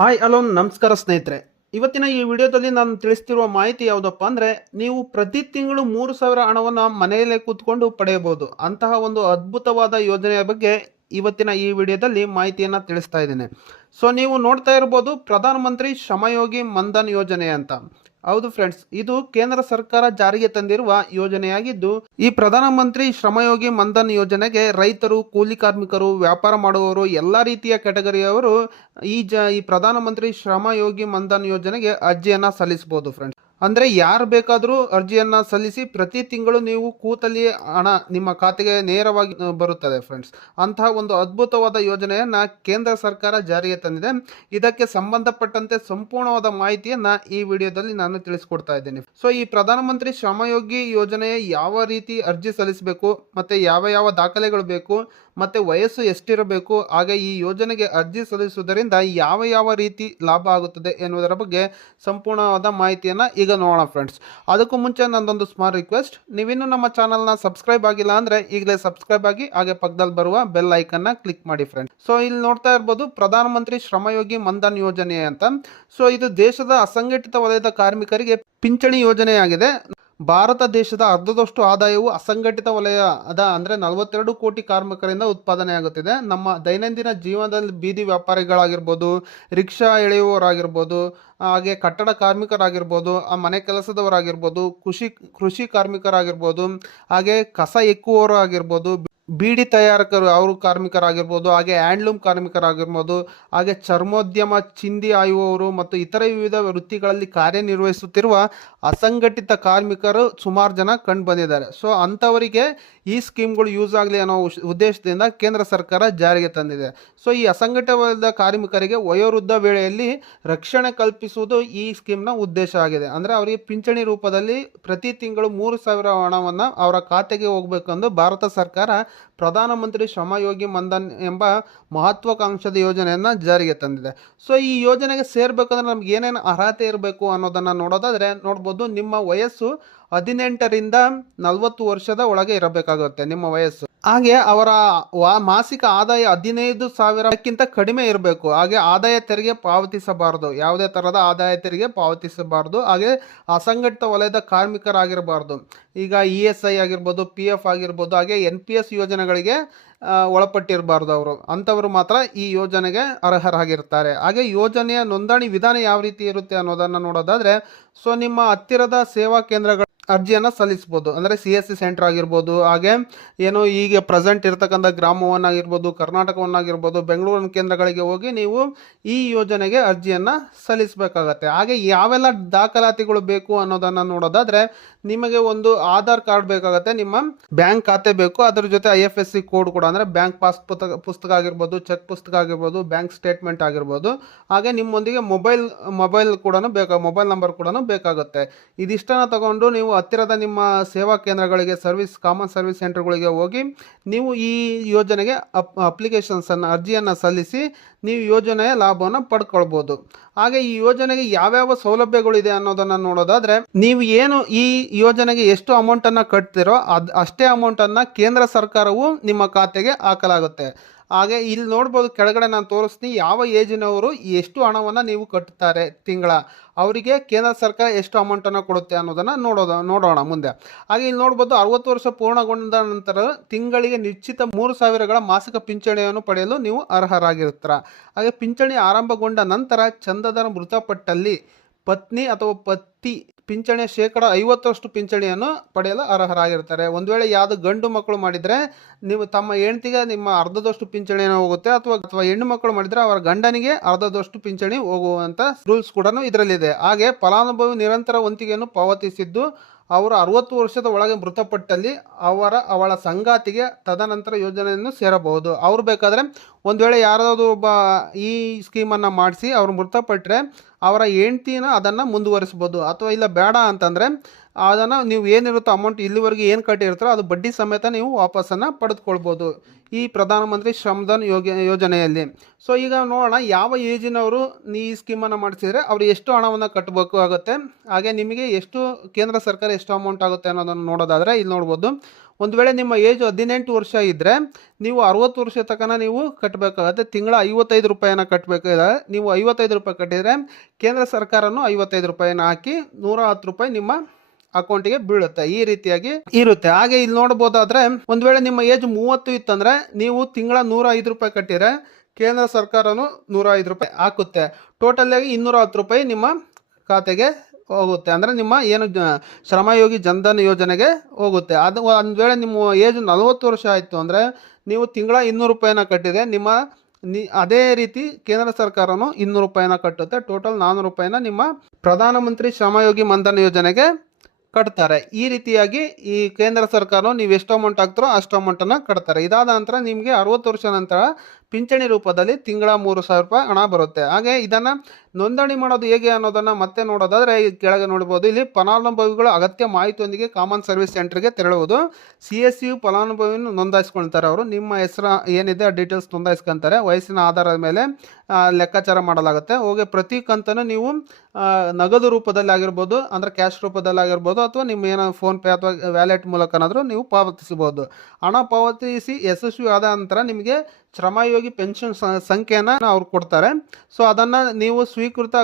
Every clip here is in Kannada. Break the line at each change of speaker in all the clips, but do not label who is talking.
ಹಾಯ್ ಅಲೋನ್ ನಮಸ್ಕಾರ ಸ್ನೇಹಿತರೆ. ಇವತ್ತಿನ ಈ ವಿಡಿಯೋದಲ್ಲಿ ನಾನು ತಿಳಿಸ್ತಿರುವ ಮಾಹಿತಿ ಯಾವುದಪ್ಪ ಅಂದರೆ, ನೀವು ಪ್ರತಿ ತಿಂಗಳು ಮೂರು ಸಾವಿರ ಹಣವನ್ನು ಮನೆಯಲ್ಲೇ ಕೂತ್ಕೊಂಡು ಪಡೆಯಬಹುದು. ಅಂತಹ ಒಂದು ಅದ್ಭುತವಾದ ಯೋಜನೆಯ ಬಗ್ಗೆ ಇವತ್ತಿನ ಈ ವಿಡಿಯೋದಲ್ಲಿ ಮಾಹಿತಿಯನ್ನು ತಿಳಿಸ್ತಾ ಇದ್ದೇನೆ. ಸೊ ನೀವು ನೋಡ್ತಾ ಇರ್ಬೋದು ಪ್ರಧಾನಮಂತ್ರಿ ಶ್ರಮಯೋಗಿ ಮನ್ಧನ್ ಯೋಜನೆ ಅಂತ. ಹೌದು ಫ್ರೆಂಡ್ಸ್ ಇದು ಕೇಂದ್ರ ಸರ್ಕಾರ ಜಾರಿಗೆ ತಂದಿರುವ ಯೋಜನೆಯಾಗಿದ್ದು, ಈ ಪ್ರಧಾನಮಂತ್ರಿ ಶ್ರಮಯೋಗಿ ಮಂಧನ್ ಯೋಜನೆಗೆ ರೈತರು, ಕೂಲಿ ಕಾರ್ಮಿಕರು, ವ್ಯಾಪಾರ ಮಾಡುವವರು, ಎಲ್ಲ ರೀತಿಯ ಕೆಟಗರಿಯವರು ಈ ಜ, ಈ ಪ್ರಧಾನಮಂತ್ರಿ ಶ್ರಮಯೋಗಿ ಮಂಧನ್ ಯೋಜನೆಗೆ ಅರ್ಜಿಯನ್ನ ಸಲ್ಲಿಸಬಹುದು ಫ್ರೆಂಡ್ಸ್ ಅಂದ್ರೆ ಯಾರು ಬೇಕಾದರೂ ಅರ್ಜಿಯನ್ನು ಸಲ್ಲಿಸಿ ಪ್ರತಿ ತಿಂಗಳು ನೀವು ಕೂತಲ್ಲಿ ಹಣ ನಿಮ್ಮ ಖಾತೆಗೆ ನೇರವಾಗಿ ಬರುತ್ತದೆ ಫ್ರೆಂಡ್ಸ್ ಅಂತಹ ಒಂದು ಅದ್ಭುತವಾದ ಯೋಜನೆಯನ್ನು ಕೇಂದ್ರ ಸರ್ಕಾರ ಜಾರಿಗೆ ತಂದಿದೆ. ಇದಕ್ಕೆ ಸಂಬಂಧಪಟ್ಟಂತೆ ಸಂಪೂರ್ಣವಾದ ಮಾಹಿತಿಯನ್ನು ಈ ವಿಡಿಯೋದಲ್ಲಿ ನಾನು ತಿಳಿಸ್ಕೊಡ್ತಾ ಇದ್ದೇನೆ. ಸೊ ಈ ಪ್ರಧಾನಮಂತ್ರಿ ಶ್ರಮಯೋಗಿ ಯೋಜನೆಯ ಯಾವ ರೀತಿ ಅರ್ಜಿ ಸಲ್ಲಿಸಬೇಕು, ಮತ್ತು ಯಾವ ಯಾವ ದಾಖಲೆಗಳು ಬೇಕು, ಮತ್ತು ವಯಸ್ಸು ಎಷ್ಟಿರಬೇಕು, ಹಾಗೆ ಈ ಯೋಜನೆಗೆ ಅರ್ಜಿ ಸಲ್ಲಿಸುವುದರಿಂದ ಯಾವ ಯಾವ ರೀತಿ ಲಾಭ ಆಗುತ್ತದೆ ಎನ್ನುವುದರ ಬಗ್ಗೆ ಸಂಪೂರ್ಣವಾದ ಮಾಹಿತಿಯನ್ನು ನೋಡೋಣ ಫ್ರೆಂಡ್ಸ್ ಅದಕ್ಕೂ ಮುಂಚೆ ನಂದೊಂದು ಸ್ಮಾಲ್ ರಿಕ್ವೆಸ್ಟ್ ನೀವಿನ್ನು ನಮ್ಮ ಚಾನಲ್ನ ಸಬ್ಸ್ಕ್ರೈಬ್ ಆಗಿಲ್ಲ ಅಂದರೆ ಈಗಲೇ ಸಬ್ಸ್ಕ್ರೈಬ್ ಆಗಿ ಹಾಗೆ ಪಕ್ಕದಲ್ಲಿ ಬರುವ ಬೆಲ್ ಐಕನ್ನ ಕ್ಲಿಕ್ ಮಾಡಿ ಫ್ರೆಂಡ್ಸ್ ಸೊ ಇಲ್ಲಿ ನೋಡ್ತಾ ಇರ್ಬೋದು ಪ್ರಧಾನಮಂತ್ರಿ ಶ್ರಮಯೋಗಿ ಮನ್ಧನ್ ಯೋಜನೆ ಅಂತ. ಸೊ ಇದು ದೇಶದ ಅಸಂಘಟಿತ ವಲಯದ ಕಾರ್ಮಿಕರಿಗೆ ಪಿಂಚಣಿ ಯೋಜನೆಯಾಗಿದೆ. ಭಾರತ ದೇಶದ ಅರ್ಧದಷ್ಟು ಆದಾಯವು ಅಸಂಘಟಿತ ವಲಯ ಅದ ಅಂದರೆ ನಲವತ್ತೆರಡು ಕೋಟಿ ಕಾರ್ಮಿಕರಿಂದ ಉತ್ಪಾದನೆ ಆಗುತ್ತಿದೆ ನಮ್ಮ ದೈನಂದಿನ ಜೀವನದಲ್ಲಿ ಬೀದಿ ವ್ಯಾಪಾರಿಗಳಾಗಿರ್ಬೋದು, ರಿಕ್ಷಾ ಎಳೆಯುವವರಾಗಿರ್ಬೋದು, ಹಾಗೆ ಕಟ್ಟಡ ಕಾರ್ಮಿಕರಾಗಿರ್ಬೋದು, ಆ ಮನೆ ಕೆಲಸದವರಾಗಿರ್ಬೋದು, ಕೃಷಿ ಕೃಷಿ ಕಾರ್ಮಿಕರಾಗಿರ್ಬೋದು, ಹಾಗೆ ಕಸ ಎಕ್ಕುವವರು ಆಗಿರ್ಬೋದು ಬೀಡಿ ತಯಾರಕರು ಅವರು ಕಾರ್ಮಿಕರಾಗಿರ್ಬೋದು, ಹಾಗೆ ಹ್ಯಾಂಡ್ಲೂಮ್ ಕಾರ್ಮಿಕರಾಗಿರ್ಬೋದು, ಹಾಗೆ ಚರ್ಮೋದ್ಯಮ ಚಿಂದಿ ಆಯುವವರು ಮತ್ತು ಇತರ ವಿವಿಧ ವೃತ್ತಿಗಳಲ್ಲಿ ಕಾರ್ಯನಿರ್ವಹಿಸುತ್ತಿರುವ ಅಸಂಘಟಿತ ಕಾರ್ಮಿಕರು ಸುಮಾರು ಜನ ಕಂಡು ಬಂದಿದ್ದಾರೆ. ಸೊ ಅಂಥವರಿಗೆ ಈ ಸ್ಕೀಮ್ಗಳು ಯೂಸ್ ಆಗಲಿ ಅನ್ನೋ ಉದ್ದೇಶದಿಂದ ಕೇಂದ್ರ ಸರ್ಕಾರ ಜಾರಿಗೆ ತಂದಿದೆ. ಸೊ ಈ ಅಸಂಘಟಿತ ಕಾರ್ಮಿಕರಿಗೆ ವಯೋವೃದ್ಧ ವೇಳೆಯಲ್ಲಿ ರಕ್ಷಣೆ ಕಲ್ಪಿಸುವುದು ಈ ಸ್ಕೀಮ್ನ ಉದ್ದೇಶ ಆಗಿದೆ. ಅಂದರೆ ಅವರಿಗೆ ಪಿಂಚಣಿ ರೂಪದಲ್ಲಿ ಪ್ರತಿ ತಿಂಗಳು ಮೂರು ಸಾವಿರ ಹಣವನ್ನು ಅವರ ಖಾತೆಗೆ ಹೋಗಬೇಕೆಂದು ಭಾರತ ಸರ್ಕಾರ ಪ್ರಧಾನಮಂತ್ರಿ ಶ್ರಮಯೋಗಿ ಮಂದನ್ ಎಂಬ ಮಹತ್ವಾಕಾಂಕ್ಷದ ಯೋಜನೆಯನ್ನು ಜಾರಿಗೆ ತಂದಿದೆ. ಸೊ ಈ ಯೋಜನೆಗೆ ಸೇರಬೇಕಂದ್ರೆ ನಮ್ಗೆ ಏನೇನು ಅರ್ಹತೆ ಇರಬೇಕು ಅನ್ನೋದನ್ನು ನೋಡೋದಾದರೆ ನೋಡ್ಬೋದು, ನಿಮ್ಮ ವಯಸ್ಸು ಹದಿನೆಂಟರಿಂದ ನಲವತ್ತು ವರ್ಷದ ಒಳಗೆ ಇರಬೇಕಾಗುತ್ತೆ ನಿಮ್ಮ ವಯಸ್ಸು. ಹಾಗೆ ಅವರ ಮಾಸಿಕ ಆದಾಯ ಹದಿನೈದು ಸಾವಿರಕ್ಕಿಂತ ಕಡಿಮೆ ಇರಬೇಕು. ಹಾಗೆ ಆದಾಯ ತೆರಿಗೆ ಪಾವತಿಸಬಾರದು. ಯಾವುದೇ ಥರದ ಆದಾಯ ತೆರಿಗೆ ಪಾವತಿಸಬಾರದು. ಹಾಗೆ ಅಸಂಘಟಿತ ವಲಯದ ಕಾರ್ಮಿಕರಾಗಿರಬಾರ್ದು. ಈಗ ಇ ಎಸ್ ಐ ಆಗಿರ್ಬೋದು, ಪಿ ಎಫ್ ಆಗಿರ್ಬೋದು, ಹಾಗೆ ಎನ್ ಪಿ ಎಸ್ ಯೋಜನೆಗಳಿಗೆ ಒಳಪಟ್ಟಿರಬಾರ್ದು ಅವರು. ಅಂಥವರು ಮಾತ್ರ ಈ ಯೋಜನೆಗೆ ಅರ್ಹರಾಗಿರ್ತಾರೆ. ಹಾಗೆ ಯೋಜನೆಯ ನೋಂದಣಿ ವಿಧಾನ ಯಾವ ರೀತಿ ಇರುತ್ತೆ ಅನ್ನೋದನ್ನು ನೋಡೋದಾದರೆ, ಸೊ ನಿಮ್ಮ ಹತ್ತಿರದ ಸೇವಾ ಕೇಂದ್ರಗಳ ಅರ್ಜಿಯನ್ನು ಸಲ್ಲಿಸ್ಬೋದು. ಅಂದರೆ ಸಿ ಎಸ್ ಸಿ ಸೆಂಟರ್ ಆಗಿರ್ಬೋದು, ಹಾಗೆ ಏನು ಈಗ ಪ್ರೆಸೆಂಟ್ ಇರ್ತಕ್ಕಂಥ ಗ್ರಾಮವನ್ನಾಗಿರ್ಬೋದು, ಕರ್ನಾಟಕವನ್ನಾಗಿರ್ಬೋದು, ಬೆಂಗಳೂರಿನ ಕೇಂದ್ರಗಳಿಗೆ ಹೋಗಿ ನೀವು ಈ ಯೋಜನೆಗೆ ಅರ್ಜಿಯನ್ನು ಸಲ್ಲಿಸಬೇಕಾಗತ್ತೆ. ಹಾಗೆ ಯಾವೆಲ್ಲ ದಾಖಲಾತಿಗಳು ಬೇಕು ಅನ್ನೋದನ್ನು ನೋಡೋದಾದರೆ ನಿಮಗೆ ಒಂದು ಆಧಾರ್ ಕಾರ್ಡ್ ಬೇಕಾಗುತ್ತೆ, ನಿಮ್ಮ ಬ್ಯಾಂಕ್ ಖಾತೆ ಬೇಕು. ಅದರ ಜೊತೆ I F S C code ಕೂಡ, ಅಂದರೆ ಬ್ಯಾಂಕ್ ಪಾಸ್ ಪುಸ್ತಕ ಪುಸ್ತಕ ಆಗಿರ್ಬೋದು, ಚೆಕ್ ಪುಸ್ತಕ ಆಗಿರ್ಬೋದು, ಬ್ಯಾಂಕ್ ಸ್ಟೇಟ್ಮೆಂಟ್ ಆಗಿರ್ಬೋದು. ಹಾಗೆ ನಿಮ್ಮೊಂದಿಗೆ ಮೊಬೈಲ್ ಮೊಬೈಲ್ ಕೂಡ ಬೇಕಾ, ಮೊಬೈಲ್ ನಂಬರ್ ಕೂಡ ಬೇಕಾಗುತ್ತೆ. ಇದಿಷ್ಟನ್ನು ತಗೊಂಡು ನೀವು ಹತ್ತಿರದ ನಿಮ್ಮ ಸೇವಾ ಕೇಂದ್ರಗಳಿಗೆ ಸರ್ವಿಸ್ ಕಾಮನ್ ಸರ್ವಿಸ್ ಸೆಂಟರ್ಗಳಿಗೆ ಹೋಗಿ ನೀವು ಈ ಯೋಜನೆಗೆ ಅಪ್ ಅಪ್ಲಿಕೇಶನ್ಸನ್ನು ಅರ್ಜಿಯನ್ನು ಸಲ್ಲಿಸಿ ನೀವು ಯೋಜನೆಯ ಲಾಭವನ್ನು ಪಡ್ಕೊಳ್ಬೋದು. ಹಾಗೆ ಈ ಯೋಜನೆಗೆ ಯಾವ್ಯಾವ ಸೌಲಭ್ಯಗಳಿದೆ ಅನ್ನೋದನ್ನು ನೋಡೋದಾದರೆ ನೀವು ಏನು ಈ ಯೋಜನೆಗೆ ಎಷ್ಟು ಅಮೌಂಟನ್ನು ಕಟ್ತಿರೋ ಅದು, ಅಷ್ಟೇ ಅಮೌಂಟನ್ನು ಕೇಂದ್ರ ಸರ್ಕಾರವು ನಿಮ್ಮ ಖಾತೆಗೆ ಹಾಕಲಾಗುತ್ತೆ. ಹಾಗೆ ಇಲ್ಲಿ ನೋಡ್ಬೋದು, ಕೆಳಗಡೆ ನಾನು ತೋರಿಸ್ತೀನಿ, ಯಾವ ಏಜಿನವರು ಎಷ್ಟು ಹಣವನ್ನು ನೀವು ಕಟ್ಟುತ್ತಾರೆ ತಿಂಗಳ. ಅವರಿಗೆ ಕೇಂದ್ರ ಸರ್ಕಾರ ಎಷ್ಟು ಅಮೌಂಟನ್ನು ಕೊಡುತ್ತೆ ಅನ್ನೋದನ್ನು ನೋಡೋದು, ನೋಡೋಣ ಮುಂದೆ. ಹಾಗೆ ಇಲ್ಲಿ ನೋಡ್ಬೋದು, ಅರವತ್ತು ವರ್ಷ ಪೂರ್ಣಗೊಂಡ ನಂತರ ತಿಂಗಳಿಗೆ ನಿಶ್ಚಿತ ಮೂರು ಸಾವಿರಗಳ ಮಾಸಿಕ ಪಿಂಚಣಿಯನ್ನು ಪಡೆಯಲು ನೀವು ಅರ್ಹರಾಗಿರ್ತೀರ ಹಾಗೆ ಪಿಂಚಣಿ ಆರಂಭಗೊಂಡ ನಂತರ ಚಂದದರ ಮೃತಪಟ್ಟಲ್ಲಿ ಪತ್ನಿ ಅಥವಾ ಪತಿ ಪಿಂಚಣಿಯ ಶೇಕಡ ಐವತ್ತರಷ್ಟು ಪಿಂಚಣಿಯನ್ನು ಪಡೆಯಲು ಅರ್ಹರಾಗಿರ್ತಾರೆ. ಒಂದು ವೇಳೆ ಯಾವುದು ಗಂಡು ಮಕ್ಕಳು ಮಾಡಿದರೆ ನೀವು ತಮ್ಮ ಹೆಂಡತಿಗೆ ನಿಮ್ಮ ಅರ್ಧದಷ್ಟು ಪಿಂಚಣಿಯನ್ನು ಹೋಗುತ್ತೆ ಅಥವಾ ಅಥವಾ ಹೆಣ್ಣು ಮಕ್ಕಳು ಮಾಡಿದರೆ ಅವರ ಗಂಡನಿಗೆ ಅರ್ಧದಷ್ಟು ಪಿಂಚಣಿ ಹೋಗುವಂಥ ರೂಲ್ಸ್ ಕೂಡ ಇದರಲ್ಲಿದೆ. ಹಾಗೆ ಫಲಾನುಭವಿ ನಿರಂತರ ವಂತಿಗೆಯನ್ನು ಪಾವತಿಸಿದ್ದು ಅವರು ಅರವತ್ತು ವರ್ಷದ ಒಳಗೆ ಮೃತಪಟ್ಟಲ್ಲಿ ಅವರ, ಅವಳ ಸಂಗಾತಿಗೆ ತದನಂತರ ಯೋಜನೆಯನ್ನು ಸೇರಬಹುದು. ಅವ್ರು ಬೇಕಾದರೆ ಒಂದು ವೇಳೆ ಯಾರಾದರೂ ಒಬ್ಬ ಈ ಸ್ಕೀಮನ್ನು ಮಾಡಿಸಿ ಅವರು ಮೃತಪಟ್ಟರೆ ಅವರ ಹೆಂಡ್ತಿನ ಅದನ್ನು ಮುಂದುವರಿಸ್ಬೋದು ಅಥವಾ ಇಲ್ಲ ಬೇಡ ಅಂತಂದರೆ ಅದನ್ನು ನೀವು ಏನಿರುತ್ತೋ ಅಮೌಂಟ್ ಇಲ್ಲಿವರೆಗೆ ಏನು ಕಟ್ಟಿರ್ತಾರೋ ಅದು ಬಡ್ಡಿ ಸಮೇತ ನೀವು ವಾಪಸ್ಸನ್ನು ಪಡೆದುಕೊಳ್ಬೋದು ಈ ಪ್ರಧಾನಮಂತ್ರಿ ಶ್ರಮಧನ್ ಯೋಗ, ಯೋಜನೆಯಲ್ಲಿ. ಸೊ ಈಗ ನೋಡೋಣ ಯಾವ ಏಜಿನವರು ಈ ಸ್ಕೀಮನ್ನು ಮಾಡಿಸಿದರೆ ಅವರು ಎಷ್ಟು ಹಣವನ್ನು ಕಟ್ಟಬೇಕು ಆಗುತ್ತೆ. ಹಾಗೆ ನಿಮಗೆ ಎಷ್ಟು ಕೇಂದ್ರ ಸರ್ಕಾರ ಎಷ್ಟು ಅಮೌಂಟ್ ಆಗುತ್ತೆ ಅನ್ನೋದನ್ನು ನೋಡೋದಾದರೆ ಇಲ್ಲಿ ನೋಡ್ಬೋದು. ಒಂದು ವೇಳೆ ನಿಮ್ಮ ಏಜ್ ಹದಿನೆಂಟು ವರ್ಷ ಇದ್ದರೆ ನೀವು ಅರುವತ್ತು ವರ್ಷ ತನಕ ನೀವು ಕಟ್ಟಬೇಕಾಗುತ್ತೆ ತಿಂಗಳ ಐವತ್ತೈದು ರೂಪಾಯಿನ ಕಟ್ಟಬೇಕಾದ್ರೆ ನೀವು ಐವತ್ತೈದು ರೂಪಾಯಿ ಕಟ್ಟಿದರೆ ಕೇಂದ್ರ ಸರ್ಕಾರನೂ ಐವತ್ತೈದು ರೂಪಾಯಿನ ಹಾಕಿ ನೂರ ಹತ್ತು ರೂಪಾಯಿ ನಿಮ್ಮ ಅಕೌಂಟಿಗೆ ಬೀಳುತ್ತೆ. ಈ ರೀತಿಯಾಗಿ ಇರುತ್ತೆ. ಹಾಗೆ ಇಲ್ಲಿ ನೋಡಬಹುದಾದ್ರೆ ಒಂದ್ ವೇಳೆ ನಿಮ್ಮ ಏಜ್ ಮೂವತ್ತು ಇತ್ತಂದ್ರೆ ನೀವು ತಿಂಗಳ ನೂರ ರೂಪಾಯಿ ಕಟ್ಟಿದ್ರೆ ಕೇಂದ್ರ ಸರ್ಕಾರನು ನೂರ ಐದು ರೂಪಾಯಿ ಹಾಕುತ್ತೆ. ಟೋಟಲ್ ಆಗಿ ಇನ್ನೂರ ಹತ್ತು ರೂಪಾಯಿ ನಿಮ್ಮ ಖಾತೆಗೆ ಹೋಗುತ್ತೆ. ಅಂದರೆ ನಿಮ್ಮ ಏನು ಶ್ರಮಯೋಗಿ ಜನ್ಧನ್ ಯೋಜನೆಗೆ ಹೋಗುತ್ತೆ. ಅದು ಒಂದು ವೇಳೆ ನಿಮ್ಮ ಏಜ್ ನಲವತ್ತು ವರ್ಷ ಆಯಿತು ಅಂದರೆ ನೀವು ತಿಂಗಳ ಇನ್ನೂರು ರೂಪಾಯಿನ ಕಟ್ಟಿದ್ರೆ ನಿಮ್ಮ ನಿ, ಅದೇ ರೀತಿ ಕೇಂದ್ರ ಸರ್ಕಾರನು ಇನ್ನೂರು ರೂಪಾಯಿನ ಕಟ್ಟುತ್ತೆ. ಟೋಟಲ್ ನಾನ್ನೂರು ರೂಪಾಯಿನ ನಿಮ್ಮ ಪ್ರಧಾನಮಂತ್ರಿ ಶ್ರಮಯೋಗಿ ಮನ್ಧನ್ ಯೋಜನೆಗೆ ಕಟ್ತಾರೆ. ಈ ರೀತಿಯಾಗಿ ಈ ಕೇಂದ್ರ ಸರ್ಕಾರವು ನೀವು ಎಷ್ಟು ಅಮೌಂಟ್ ಹಾಕ್ತಾರೋ ಅಷ್ಟು ಅಮೌಂಟನ್ನು ಕಟ್ತಾರೆ. ಇದಾದ ನಂತರ ನಿಮಗೆ ಅರವತ್ತು ವರ್ಷ ನಂತರ ಪಿಂಚಣಿ ರೂಪದಲ್ಲಿ ತಿಂಗಳ ಮೂರು ಸಾವಿರ ರೂಪಾಯಿ ಹಣ ಬರುತ್ತೆ. ಹಾಗೆ ಇದನ್ನು ನೋಂದಣಿ ಮಾಡೋದು ಹೇಗೆ ಅನ್ನೋದನ್ನು ಮತ್ತೆ ನೋಡೋದಾದರೆ ಕೆಳಗೆ ನೋಡ್ಬೋದು. ಇಲ್ಲಿ ಫಲಾನುಭವಿಗಳು ಅಗತ್ಯ ಮಾಹಿತಿಯೊಂದಿಗೆ ಕಾಮನ್ ಸರ್ವಿಸ್ ಸೆಂಟರ್ಗೆ ತೆರಳುವುದು. ಸಿ ಎಸ್ ಯು ಫಲಾನುಭವಿಯನ್ನು ನೋಂದಾಯಿಸ್ಕೊಳ್ತಾರೆ ಅವರು. ನಿಮ್ಮ ಹೆಸರು ಏನಿದೆ ಆ ಡೀಟೇಲ್ಸ್ ನೋಂದಾಯಿಸ್ಕೊಂತಾರೆ. ವಯಸ್ಸಿನ ಆಧಾರದ ಮೇಲೆ ಲೆಕ್ಕಾಚಾರ ಮಾಡಲಾಗುತ್ತೆ. ಹೋಗಿ ಪ್ರತಿ ಕಂತನ್ನು ನೀವು ನಗದು ರೂಪದಲ್ಲಿ ಆಗಿರ್ಬೋದು, ಅಂದರೆ ಕ್ಯಾಶ್ ರೂಪದಲ್ಲಿ ಆಗಿರ್ಬೋದು, ಅಥವಾ ನಿಮ್ಮ ಏನೋ ಫೋನ್ಪೇ ಅಥವಾ ವ್ಯಾಲೆಟ್ ಮೂಲಕನಾದರೂ ನೀವು ಪಾವತಿಸಬಹುದು. ಹಣ ಪಾವತಿಸಿ ಯಶಸ್ವಿ ಆದ ನಂತರ ನಿಮಗೆ ಶ್ರಮಯೋಗಿ ಪೆನ್ಷನ್ ಸಂಖ್ಯೆಯನ್ನು ಅವ್ರು ಕೊಡ್ತಾರೆ. ಸೊ ಅದನ್ನು ನೀವು ಸ್ವೀಕೃತ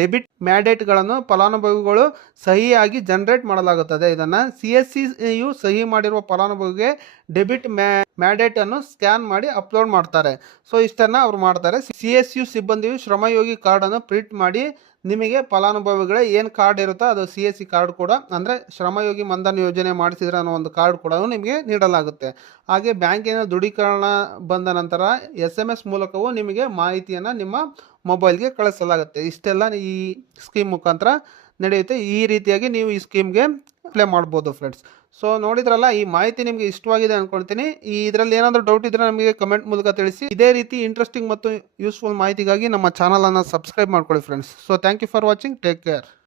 ಡೆಬಿಟ್ ಮ್ಯಾಡೇಟ್ಗಳನ್ನು ಫಲಾನುಭವಿಗಳು ಸಹಿಯಾಗಿ ಜನರೇಟ್ ಮಾಡಲಾಗುತ್ತದೆ. ಇದನ್ನು ಸಿ ಎಸ್ ಸಿ ಯು ಸಹಿ ಮಾಡಿರುವ ಫಲಾನುಭವಿಗೆ ಡೆಬಿಟ್ ಮ್ಯಾ ಮ್ಯಾಡೇಟ್ ಅನ್ನು ಸ್ಕ್ಯಾನ್ ಮಾಡಿ ಅಪ್ಲೋಡ್ ಮಾಡ್ತಾರೆ. ಸೊ ಇಷ್ಟನ್ನ ಅವ್ರು ಮಾಡ್ತಾರೆ. ಸಿ ಎಸ್ ಯು ಸಿಬ್ಬಂದಿಯು ಶ್ರಮಯೋಗಿ ಕಾರ್ಡನ್ನು ಪ್ರಿಂಟ್ ಮಾಡಿ ನಿಮಗೆ ಫಲಾನುಭವಿಗಳೇ ಏನು ಕಾರ್ಡ್ ಇರುತ್ತೋ ಅದು ಸಿ ಎಸ್ ಸಿ ಕಾರ್ಡ್ ಕೂಡ, ಅಂದರೆ ಶ್ರಮಯೋಗಿ ಮನ್ಧನ್ ಯೋಜನೆ ಮಾಡಿಸಿದ್ರೆ ಅನ್ನೋ ಒಂದು ಕಾರ್ಡ್ ಕೂಡ ನಿಮಗೆ ನೀಡಲಾಗುತ್ತೆ. ಹಾಗೆ ಬ್ಯಾಂಕಿನ ದೃಢೀಕರಣ ಬಂದ ನಂತರ ಎಸ್ ಎಂ ಎಸ್ ಮೂಲಕವೂ ನಿಮಗೆ ಮಾಹಿತಿಯನ್ನು ನಿಮ್ಮ ಮೊಬೈಲ್ಗೆ ಕಳಿಸಲಾಗುತ್ತೆ. ಇಷ್ಟೆಲ್ಲ ಈ ಸ್ಕೀಮ್ ಮುಖಾಂತರ ನಡೆಯುತ್ತೆ. ಈ ರೀತಿಯಾಗಿ ನೀವು ಈ ಸ್ಕೀಮ್ಗೆ ಅಪ್ಲೈ ಮಾಡ್ಬೋದು ಫ್ರೆಂಡ್ಸ್ ಸೊ ನೋಡಿದ್ರಲ್ಲ, ಈ ಮಾಹಿತಿ ನಿಮಗೆ ಇಷ್ಟವಾಗಿದೆ ಅನ್ಕೊಳ್ತೀನಿ ಈ ಇದರಲ್ಲಿ ಏನಾದರೂ ಡೌಟ್ ಇದ್ದರೆ ನಮಗೆ ಕಮೆಂಟ್ ಮೂಲಕ ತಿಳಿಸಿ. ಇದೇ ರೀತಿ ಇಂಟ್ರೆಸ್ಟಿಂಗ್ ಮತ್ತು ಯೂಸ್ಫುಲ್ ಮಾಹಿತಿಗಾಗಿ ನಮ್ಮ ಚಾನಲನ್ನು ಸಬ್ಸ್ಕ್ರೈಬ್ ಮಾಡ್ಕೊಳ್ಳಿ friends so thank you for watching take care